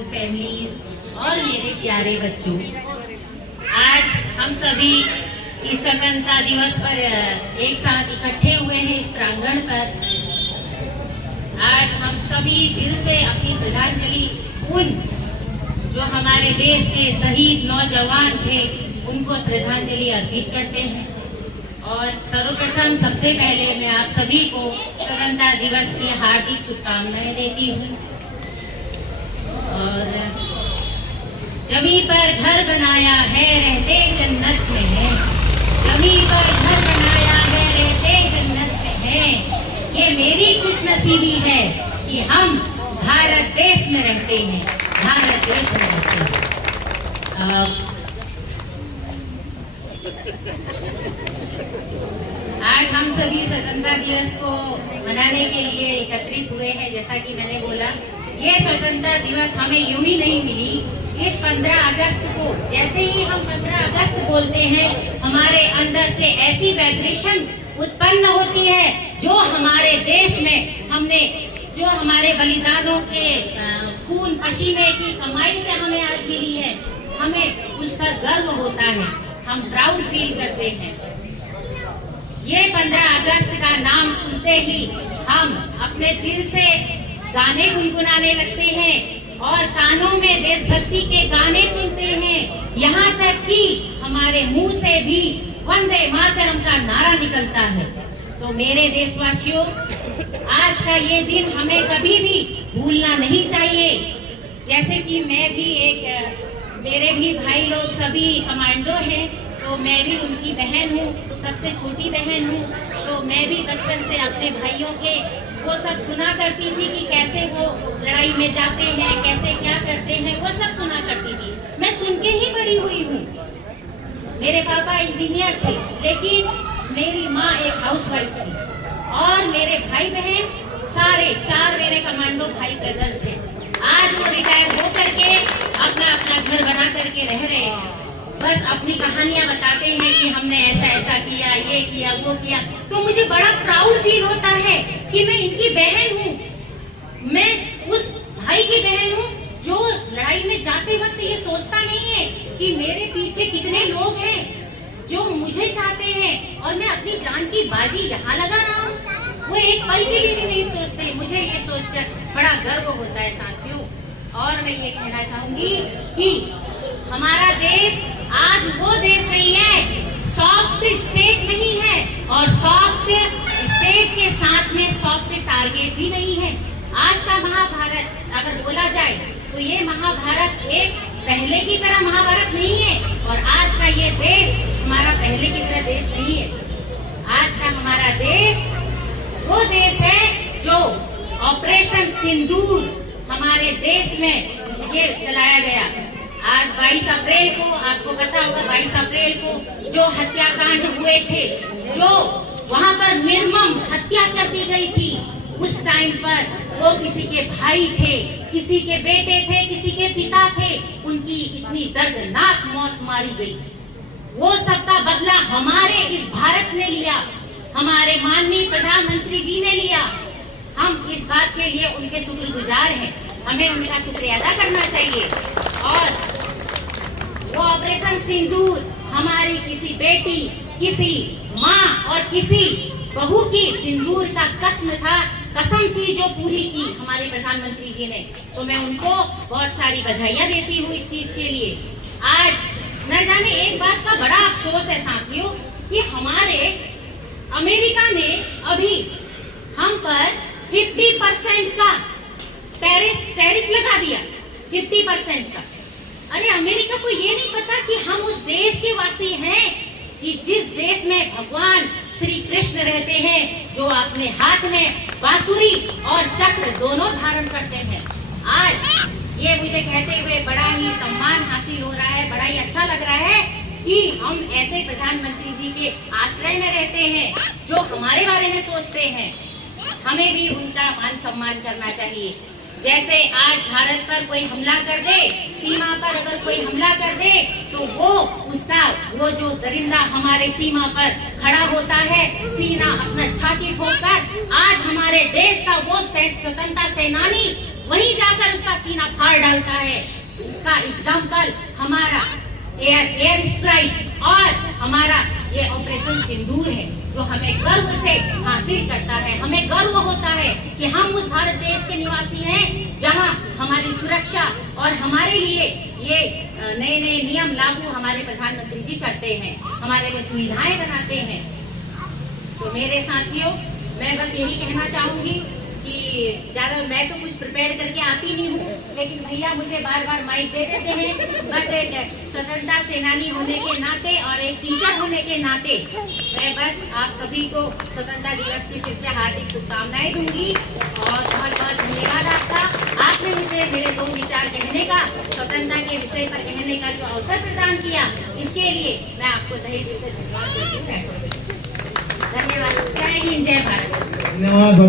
Families और मेरे प्यारे बच्चों, आज हम सभी इस स्वतंत्रता दिवस पर एक साथ इकट्ठे हुए हैं इस प्रांगण पर। आज हम सभी दिल से अपनी श्रद्धांजलि उन जो हमारे देश के शहीद नौजवान थे उनको श्रद्धांजलि अर्पित करते हैं। और सर्वप्रथम सबसे पहले मैं आप सभी को स्वतंत्रता दिवस की हार्दिक शुभकामनाएं देती हूँ। और जमीन पर घर बनाया है रहते जन्नत में है, जमीन पर घर बनाया है रहते जन्नत में है। ये मेरी खुशनसीबी है कि हम भारत देश में रहते हैं, भारत देश में रहते हैं। आज हम सभी स्वतंत्रता दिवस को मनाने के लिए एकत्रित हुए हैं। जैसा कि मैंने बोला, ये स्वतंत्रता दिवस हमें यूं ही नहीं मिली। इस 15 अगस्त को जैसे ही हम 15 अगस्त बोलते हैं, हमारे अंदर से ऐसी वाइब्रेशन उत्पन्न होती है जो हमारे देश में हमने जो हमारे बलिदानों के खून पसीने की कमाई से हमें आज मिली है, हमें उस पर गर्व होता है, हम प्राउड फील करते हैं। ये 15 अगस्त का नाम सुनते ही हम अपने दिल से गाने गुनगुनाने लगते हैं और कानों में देशभक्ति के गाने सुनते हैं। यहाँ तक कि हमारे मुंह से भी वंदे मातरम का नारा निकलता है। तो मेरे देशवासियों, आज का ये दिन हमें कभी भी भूलना नहीं चाहिए। जैसे कि मैं भी मेरे भी भाई लोग सभी कमांडो हैं, तो मैं भी उनकी बहन हूँ, सबसे छोटी बहन हूँ। तो मैं भी बचपन से अपने भाइयों के वो सब सुना करती थी कि कैसे वो लड़ाई में जाते हैं, कैसे क्या करते हैं, वो सब सुना करती थी। मैं सुन के ही बड़ी हुई हूँ। मेरे पापा इंजीनियर थे, लेकिन मेरी माँ एक हाउसवाइफ थी और मेरे भाई बहन सारे 4 मेरे कमांडो भाई ब्रदर्स हैं। आज वो रिटायर हो करके अपना अपना घर बना करके रह रहे हैं। बस अपनी कहानियां बताते हैं कि हमने ऐसा ऐसा किया, ये किया, वो किया। तो मुझे बड़ा प्राउड फील होता है कि मैं इनकी बहन हूँ, मैं उस भाई की बहन हूँ जो लड़ाई में जाते वक्त ये सोचता नहीं है कि मेरे पीछे कितने लोग हैं जो मुझे चाहते हैं और मैं अपनी जान की बाजी यहाँ लगा रहा हूँ। वो एक पल के लिए भी नहीं सोचते। मुझे ये सोचकर बड़ा गर्व होता है साथियों। और मैं ये कहना चाहूंगी कि हमारा देश आज वो देश नहीं है, सॉफ्ट स्टेट नहीं है और सॉफ्ट स्टेट के साथ में सॉफ्ट टारगेट भी नहीं है। आज का महाभारत अगर बोला जाए तो ये महाभारत एक पहले की तरह महाभारत नहीं है और आज का ये देश हमारा पहले की तरह देश नहीं है। आज का हमारा देश वो देश है जो ऑपरेशन सिंदूर हमारे देश में ये चलाया गया। आज 22 अप्रैल को आपको पता होगा, 22 अप्रैल को जो हत्याकांड हुए थे, जो वहां पर निर्मम हत्या कर दी गई थी, उस टाइम पर वो किसी के भाई थे, किसी के बेटे थे, किसी के पिता थे, उनकी इतनी दर्दनाक मौत मारी गई। वो सबका बदला हमारे इस भारत ने लिया, हमारे माननीय प्रधानमंत्री जी ने लिया। हम इस बात के लिए उनके शुक्रगुजार हैं, हमें उनका शुक्रिया अदा करना चाहिए। और वो ऑपरेशन सिंदूर हमारी किसी बेटी, किसी माँ और किसी बहू की सिंदूर का कसम थी जो पूरी की हमारे प्रधानमंत्री जी ने। तो मैं उनको बहुत सारी बधाइयां देती हूँ इस चीज के लिए। आज न जाने एक बात का बड़ा अफसोस है साथियों कि हमारे अमेरिका ने अभी हम पर 50% का टैरिफ लगा दिया, 50% का। अरे अमेरिका को ये नहीं पता कि हम उस देश के वासी हैं कि जिस देश में भगवान श्री कृष्ण रहते हैं, जो अपने हाथ में बांसुरी और चक्र दोनों धारण करते हैं। आज ये मुझे कहते हुए बड़ा ही सम्मान हासिल हो रहा है, बड़ा ही अच्छा लग रहा है कि हम ऐसे प्रधानमंत्री जी के आश्रय में रहते हैं जो हमारे बारे में सोचते हैं। हमें भी उनका मान सम्मान करना चाहिए। जैसे आज भारत पर कोई हमला कर दे, सीमा पर अगर कोई हमला कर दे, तो वो जो दरिंदा हमारे सीमा पर खड़ा होता है, सीना अपना छाती ठोककर, आज हमारे देश का वो स्वतंत्रता सेनानी वहीं जाकर उसका सीना फाड़ डालता है। इसका एग्जाम्पल हमारा एयर स्ट्राइक और हमारा ये ऑपरेशन सिंदूर है, जो हमें गर्व से हासिल करता है। हमें गर्व होता है कि हम उस भारत देश के निवासी हैं जहां हमारी सुरक्षा और हमारे लिए ये नए नए नियम लागू हमारे प्रधानमंत्री जी करते हैं, हमारे लिए सुविधाएं बनाते हैं। तो मेरे साथियों, मैं बस यही कहना चाहूंगी कि ज्यादा मैं तो कुछ प्रिपेयर करके आती नहीं हूँ, लेकिन भैया मुझे बार बार माइक दे देते हैं। बस एक स्वतंत्रता सेनानी होने के नाते और एक टीचर होने के नाते मैं बस आप सभी को स्वतंत्रता दिवस की फिर से हार्दिक शुभकामनाएं दूंगी और बहुत बहुत धन्यवाद आपका। आपने मुझे मेरे दो विचार कहने का, स्वतंत्रता के विषय पर कहने का जो अवसर प्रदान किया, इसके लिए मैं आपको तहे दिल से धन्यवाद देती हूँ। धन्यवाद। जय हिंद, जय भारत। धन्यवाद।